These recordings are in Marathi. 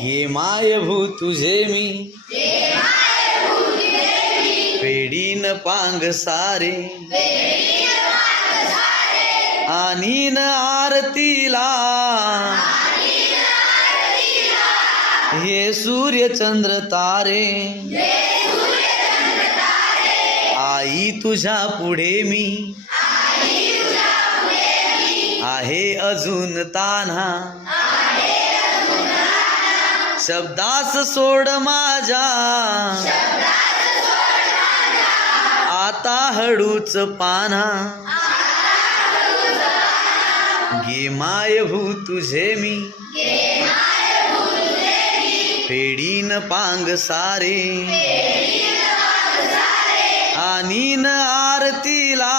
घे मायभू तुझे मी फेडीन पांग सारे आणीन आरतीला हे सूर्य चंद्र तारे आई तुझ्या पुढे मी आहे अजून तान्हा शब्दास सोड माझ्या आता हळूच पाना घे मायभू तुझे मी फेडीन पांग सारे आणीन आरतीला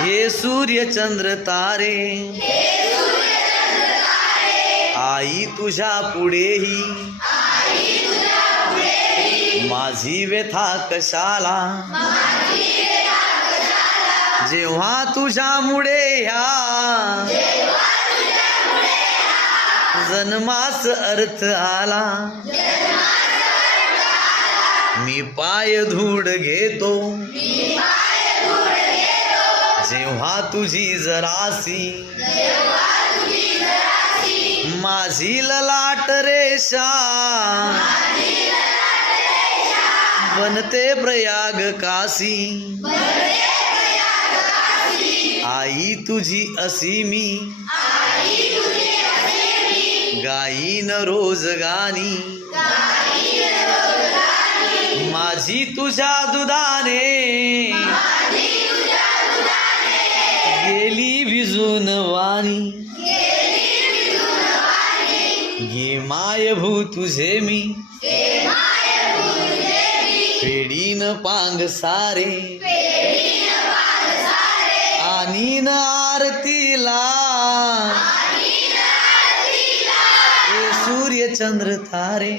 हे सूर्य चंद्र तारे आई तुझ्या पुढेही माझी व्यथा कशाला जेव्हा तुझ्यामुळे ह्या जन्मास अर्थ आला मी पाय धूड घेतो जेव्हा तुझी जरासी माझी ललाट रेषा बनते प्रयाग काशी आई तुझी असी मी गाईन रोज गाणी माझी तुझ्या दुधाने गेली भिजून वाणी घे मायभू तुझे मी फेडीन पांग सारे आणीन आरतीला हे सूर्य चंद्र तारे